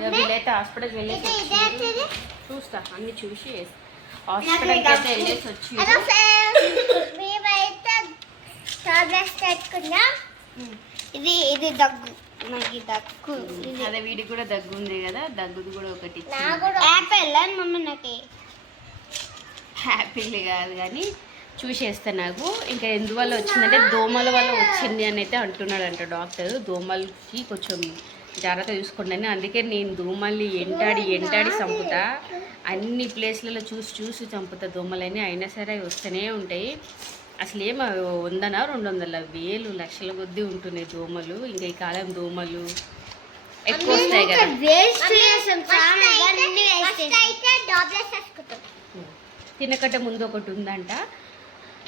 వీళ్ళైతే హాస్పిటల్కి వెళ్ళేసి చూస్తా అన్ని చూసి హాస్పిటల్కి అయితే వెళ్ళేసి వచ్చి ఇది దగ్గు నాకు దగ్గు అదే వీడికి కూడా దగ్గు ఉంది కదా, దగ్గుది కూడా ఒకటి యాపిల్ మమ్మీ నాకు హ్యాపీలీ కాదు కానీ చూసేస్తా. నాకు ఇంకా ఎందువల్ల వచ్చిందంటే దోమల వల్ల వచ్చింది అని అయితే అంటున్నాడంట డాక్టర్. దోమలకి కొంచెం జాగ్రత్త చూసుకోండి అని. అందుకే నేను దోమల్ని ఎంటాడి చంపుతా, అన్ని ప్లేస్లలో చూసి చంపుతా దోమలని. అయినా సరే వస్తూనే ఉంటాయి. అసలు ఏం 100 200 వేలు లక్షల కొద్దీ ఉంటున్నాయి దోమలు. ఇంకా ఈ కాలం దోమలు ఎక్కువ వస్తాయి కదా. తినకట్టే ముందు ఒకటి ఉందంట.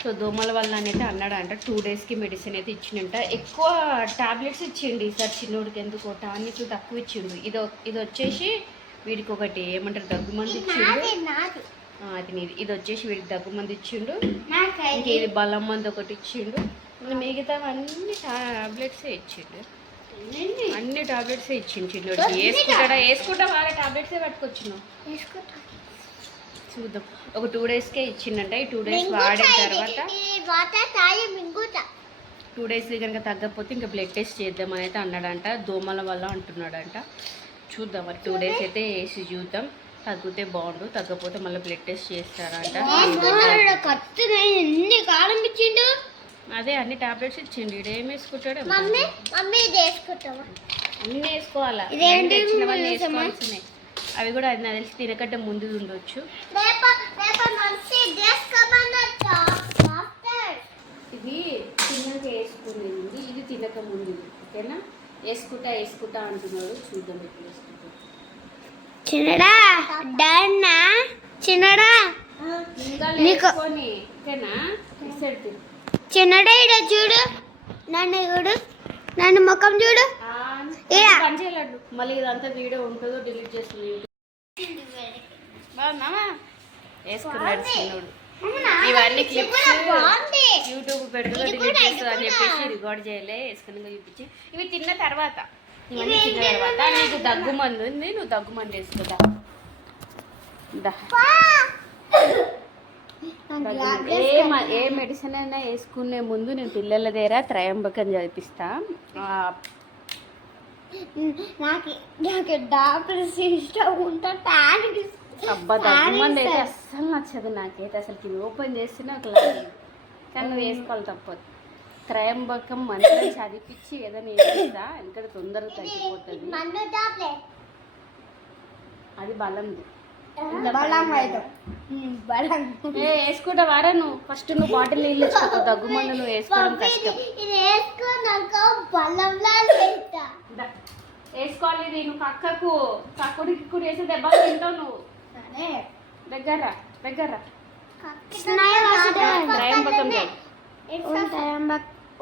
సో దోమల వల్ల అయితే అన్నాడంట. 2 డేస్కి మెడిసిన్ అయితే ఇచ్చిండంట. ఎక్కువ టాబ్లెట్స్ ఇచ్చిండు ఈసారి చిన్నోడికి. ఎందుకో టానిక్ తక్కువ ఇచ్చిండు. ఇది వచ్చేసి వీడికి ఒకటి ఏమంటారు దగ్గు మంది ఇచ్చిండు. అది ఇది వచ్చేసి వీడికి దగ్గు మంది ఇచ్చిండు. ఇంక ఇది బలం మంది ఒకటి ఇచ్చిండు. మిగతా అన్ని టాబ్లెట్సే ఇచ్చిండు. అన్ని టాబ్లెట్సే ఇచ్చిండు చిన్నోడికి. వేసుకుంటా వాళ్ళ టాబ్లెట్సే పట్టుకొచ్చినావు. చూద్దాం. ఒక 2 డేస్కే ఇచ్చిండంట. ఈ 2 డేస్ వాడిన తర్వాత 2 డేస్ కనుక తగ్గకపోతే ఇంకా బ్లడ్ టెస్ట్ చేద్దామని అయితే అన్నాడంట. దోమల వల్ల అంటున్నాడంట. చూద్దాం మరి 2 డేస్ అయితే వేసి చూద్దాం. తగ్గితే బాగుండు, తగ్గకపోతే మళ్ళీ బ్లడ్ టెస్ట్ చేస్తారంట. అదే అన్ని టాబ్లెట్స్ ఇచ్చిండు. ఇడు ఏం వేసుకుంటాడు? అన్నీ వేసుకోవాలా? వేసుకోవాల్సినాయి. అవి కూడా అది నాకు తెలిసి తినకంటే ముందు ఉండొచ్చు. ఇది తిన్నాక వేసుకునేది, ఇది తినక ముందు. ఓకేనా? వేసుకుంటా అంటున్నాడు. చూద్దాం ఎప్పుడు వేసుకుంటాం. చిన్నడా చిన్నడా చిన్నడా ఇడ చూడు, నన్ను ముఖం చూడు. మళ్ళీ ఇదంతా వీడియో ఉంటుందో డిలీట్ చేస్తుంది. బాగున్నావా? వేసుకున్నాడు చిన్నోడు. ఇవన్నీ క్లిప్స్ యూట్యూబ్ పెడుతుందో డిలీట్ చేస్తుంది అని చెప్పేసి రికార్డ్ చేయలే. వేసుకుని చూపించి ఇవి తిన్న తర్వాత నీకు దగ్గు మందు ఉంది, నువ్వు దగ్గు మందు వేసుకుంటా. ఏ మెడిసిన్ అయినా వేసుకునే ముందు నేను పిల్లల దగ్గర త్రయంబకం చదివిస్తా. అబ్బా దగ్గు మంది అయితే అస్సలు నచ్చదు నాకైతే. అసలు ఓపెన్ చేస్తేనే ఒక లాగా, కానీ నువ్వు వేసుకోవాలి తప్పదు. త్రయంబకం మంచిగా చదివించి ఏదైనా వేస్తా, ఎందుకంటే తొందరగా తగ్గిపోతుంది. అది బలంది. వేసుకుంటా వారా నువ్వు. ఫస్ట్ నువ్వు బాటిల్ నీళ్ళు వేసుకో. దగ్గు మందు నువ్వు వేసుకోవడం కష్టం. వేసుకోవాలి. ఇది నువ్వు కక్కుడికి వేసే దెబ్బలు తింటావు నువ్వు. దగ్గర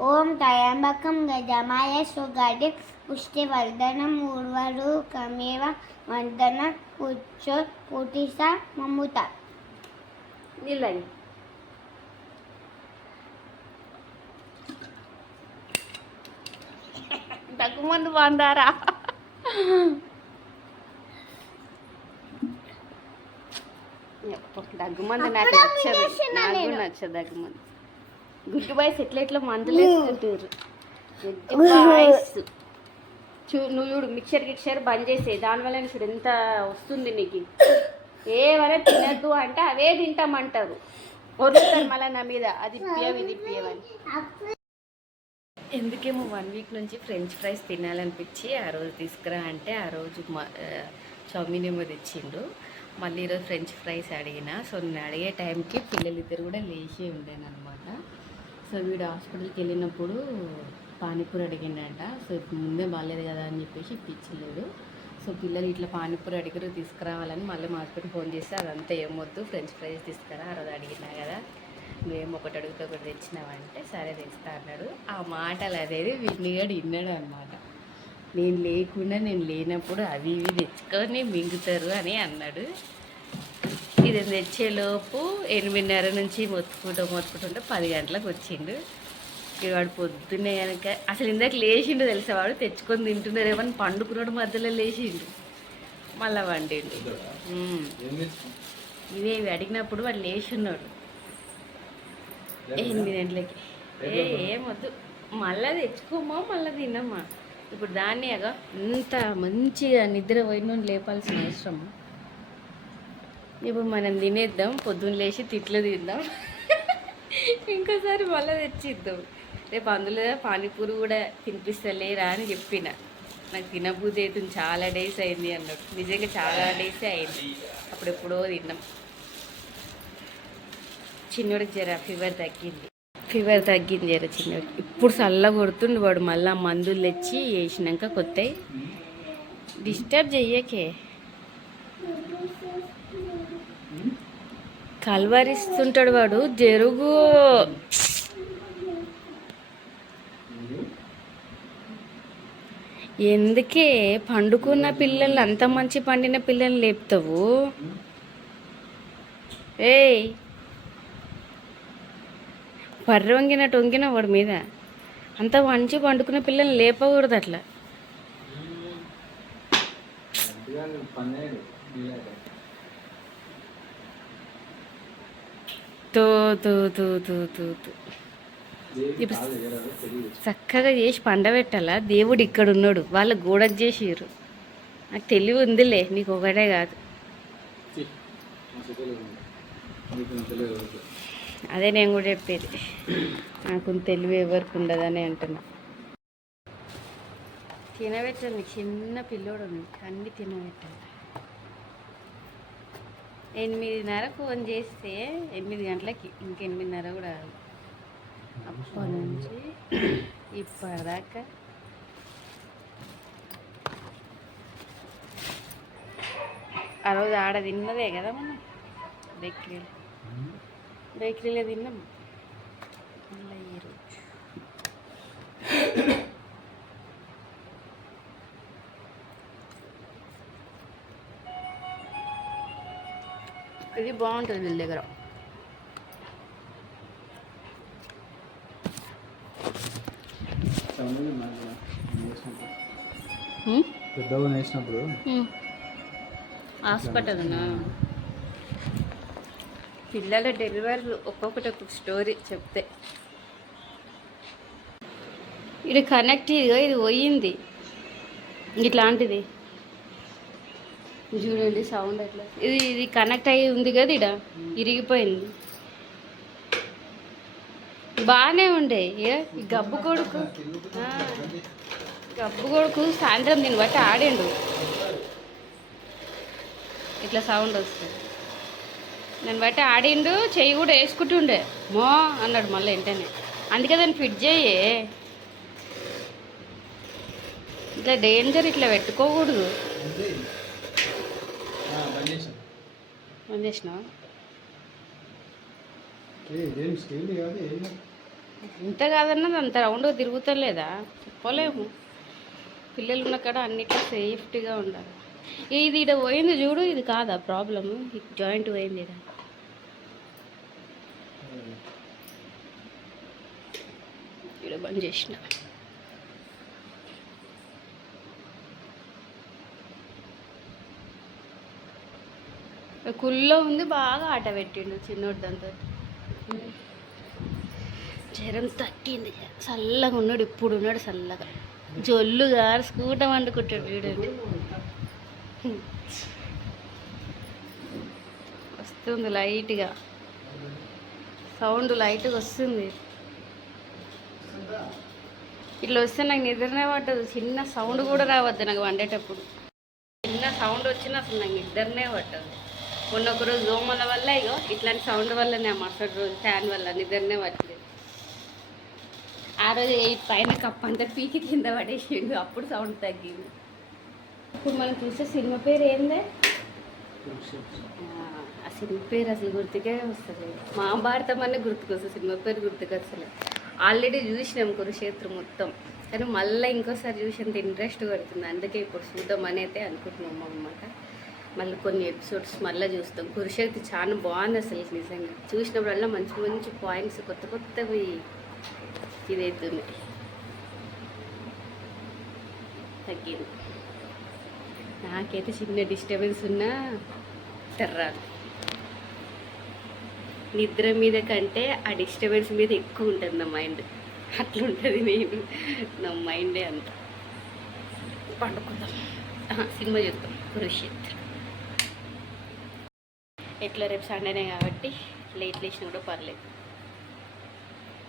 ఓం త్రయంబకం గజమాయ సుగంధి పుష్టివర్ధనం ఉర్వారుకమేవ వందన కూర్చో పుటిస మమ్ముత. నీళ్ళని దగ్గుమందు బాందారా. దగ్గుమంది నాకు నచ్చదు. దగ్గుమంది గుడ్ బాయ్స్ ఎట్లా మందులు వేసుకుంటారు. నువ్వు చూడు మిక్చర్ బంద్ చేసే. దానివల్ల చూడు ఎంత వస్తుంది నీకు. ఏమైనా తినద్దు అంటే అవే తింటామంటారు. వదులుతారు మళ్ళీ నా మీద. అది ఇది ఇప్పియవని. ఎందుకేమో 1 వీక్ నుంచి ఫ్రెంచ్ ఫ్రైస్ తినాలనిపించి ఆ రోజు తీసుకురా అంటే ఆ రోజు చౌమీన్ ఏమో తెచ్చిండు. మళ్ళీ ఈరోజు ఫ్రెంచ్ ఫ్రైస్ అడిగిన. సో నేను అడిగే టైంకి పిల్లలిద్దరు కూడా లేచి ఉండేనమాట. సో వీడు హాస్పిటల్కి వెళ్ళినప్పుడు పానీపూరి అడిగిండంట. సో ఇప్పుడు ముందే బాగాలేదు కదా అని చెప్పేసి ఇప్పించలేడు. సో పిల్లలు ఇట్లా పానీపూరి అడిగారు తీసుకురావాలని మళ్ళీ మా హస్బెండ్ ఫోన్ చేస్తే అదంతా ఏమొద్దు ఫ్రెంచ్ ఫ్రైస్ తీసుకురా, ఆ రోజు అడిగినా కదా నువ్వేమో ఒకటి అడిగితే ఒకటి తెచ్చినావంటే సరే తెస్తా అన్నాడు. ఆ మాటలు అనేది విన్నాడు అనమాట. నేను లేనప్పుడు అవి ఇవి తెచ్చుకొని మింగుతారు అని అన్నాడు. ఇది తెచ్చేలోపు 8:30 నుంచి మొత్తుకుంటుంటే 10 గంటలకు వచ్చిండు. వాడు పొద్దున్నే కనుక అసలు ఇందాక లేచిండు తెలిసేవాడు తెచ్చుకొని తింటున్నారేమని పండుకున్నాడు మధ్యలో లేచిండు. మళ్ళా వండిండు. ఇవి అడిగినప్పుడు వాడు లేచి ఉన్నాడు 8 గంటలకి. ఏమొద్దు మళ్ళా తెచ్చుకోమా మళ్ళీ తినమ్మా. ఇప్పుడు దాన్ని అగా ఇంత మంచిగా నిద్ర పోయిన లేపాల్సిన అవసరం. ఇప్పుడు మనం తినేద్దాం, పొద్దున్న లేచి తిట్లు తిందాం, ఇంకోసారి మళ్ళీ తెచ్చిద్దాం. రేపు అందులో పానీపూరి కూడా తినిపిస్తలేరా అని చెప్పిన. నాకు తినబుద్ధి అవుతుంది, చాలా డేస్ అయింది అన్నాడు. నిజంగా చాలా డేసే అయింది, అప్పుడెప్పుడో తిన్నాం. చిన్నోడికి జర ఫీవర్ తగ్గింది జర చిన్నోడికి. ఇప్పుడు చల్ల కొడుతుండు వాడు. మళ్ళీ మందులు తెచ్చి వేసినాక కొత్తవి. డిస్టర్బ్ చెయ్యకే, కలవరిస్తుంటాడు వాడు. జరుగు. ఎందుకే పండుకున్న పిల్లల్ని, అంత మంచి పండిన పిల్లల్ని లేపుతావు? ఏయ్ పర్రొంగినట్టు వంగిన వాడి మీద. అంత మంచి పండుకున్న పిల్లల్ని లేపకూడదు అట్లా. తో తో తో తో తో తో. ఇప్పుడు చక్కగా చేసి పండబెట్టాలా? దేవుడు ఇక్కడ ఉన్నాడు, వాళ్ళ గోడకు చేసిర్రు. నాకు తెలివి ఉందిలే, నీకు ఒకటే కాదు. అదే నేను కూడా చెప్పేది, నాకు తెలివి ఎవరికి ఉండదని అంటున్నా. తినబెట్టండి, చిన్న పిల్లోడు ఉంది, అన్నీ తినబెట్టాలి. 8:30 ఫోన్ చేస్తే 8 గంటలకి, ఇంక 8:30 కూడా అప్పటి నుంచి ఇప్పటిదాకా ఆ రోజు ఆడ తిన్నదే కదా మనం, బేకరీలో తిన్నాం. మళ్ళీ ఈరోజు ఇది బాగుంటుంది వీళ్ళ దగ్గర. పెద్దగా వేసినప్పుడు హాస్పిటల్నా పిల్లల డెలివరీలు ఒక్కొక్కటి ఒక్కొక్క స్టోరీ చెప్తే. ఇది కనెక్ట్, ఇది పోయింది ఇట్లాంటిది చూడండి సౌండ్ ఎట్లా. ఇది కనెక్ట్ అయ్యి ఉంది కదా, ఇడ ఇరిగిపోయింది. బాగానే ఉండే. ఈ గబ్బు కొడుకు సాయంత్రం దీన్ని బట్టి ఆడిండు. ఇట్లా సౌండ్ వస్తుంది, దాన్ని బట్టి ఆడిండు. చెయ్యి కూడా వేసుకుంటుండే. మో అన్నాడు మళ్ళీ వెంటనే. అందుకే దాన్ని ఫిట్ చేయే. ఇట్లా డేంజర్, ఇట్లా పెట్టుకోకూడదు. చేసినావా? ఇంత కాదన్నది అంత రౌండ్గా తిరుగుతలేదా? చెప్పలేము. పిల్లలు ఉన్న కాడ అన్నిట్లో సేఫ్టీగా ఉండాలి. ఇది ఇక్కడ పోయింది చూడు, ఇది కాదా ప్రాబ్లము? జాయింట్ పోయింది ఇక్కడ. ఇక్కడ బంద్ చేసిన. కుల్లో ఉంది, బాగా ఆట పెట్టిండు చిన్నోడు. దాంతో జ్వరం తగ్గింది, చల్లగా ఉన్నాడు. ఇప్పుడు ఉన్నాడు చల్లగా, జొల్లుగా స్కూటర్ వండుకుంటాడు. చూడండి వస్తుంది లైట్గా సౌండ్, లైట్గా వస్తుంది. ఇట్లా వస్తే నాకు నిద్రనే పట్టదు. చిన్న సౌండ్ కూడా రావద్దు నాకు వండేటప్పుడు. చిన్న సౌండ్ వచ్చినా అసలు నాకు నిద్రనే పట్టదు. మొన్న ఒకరోజు దోమల వల్ల ఇట్లాంటి సౌండ్ వల్లనే మరుసటి రోజు ఫ్యాన్ వల్ల నిద్రనే పట్టలేదు. ఆ రోజు 8 పైన కప్ అంతా పీకి కింద పడేసిండు, అప్పుడు సౌండ్ తగ్గింది. ఇప్పుడు మనం చూసే సినిమా పేరు ఏందే? ఆ సినిమా పేరు అసలు గుర్తుకే వస్తుంది. మహాభారతం అనే గుర్తుకొస్తుంది, సినిమా పేరు గుర్తుకొస్తలే. ఆల్రెడీ చూసినాం కురుక్షేత్రం మొత్తం, కానీ మళ్ళీ ఇంకోసారి చూసేంత ఇంట్రెస్ట్ పడుతుంది. అందుకే ఇప్పుడు చూద్దామని అయితే అనుకుంటున్నాం అన్నమాట. మళ్ళీ కొన్ని ఎపిసోడ్స్ మళ్ళీ చూస్తాం. కురుక్షేత్రం చాలా బాగుంది అసలు. నిజంగా చూసినప్పుడల్లా మంచి మంచి పాయింట్స్, కొత్త కొత్తవి ఇదవుతుంది. తగ్గింది. నాకైతే చిన్న డిస్టర్బెన్స్ ఉన్నా తర్రాదు. నిద్ర మీద కంటే ఆ డిస్టర్బెన్స్ మీద ఎక్కువ ఉంటుంది నా మైండ్. అట్లుంటుంది నా మైండే అంత. పండుకుందాం, సినిమా చూద్దాం కురుక్షేత్ర. ఎట్లా రేపు సండేనే కాబట్టి లేట్ లేచినా కూడా పర్లేదు.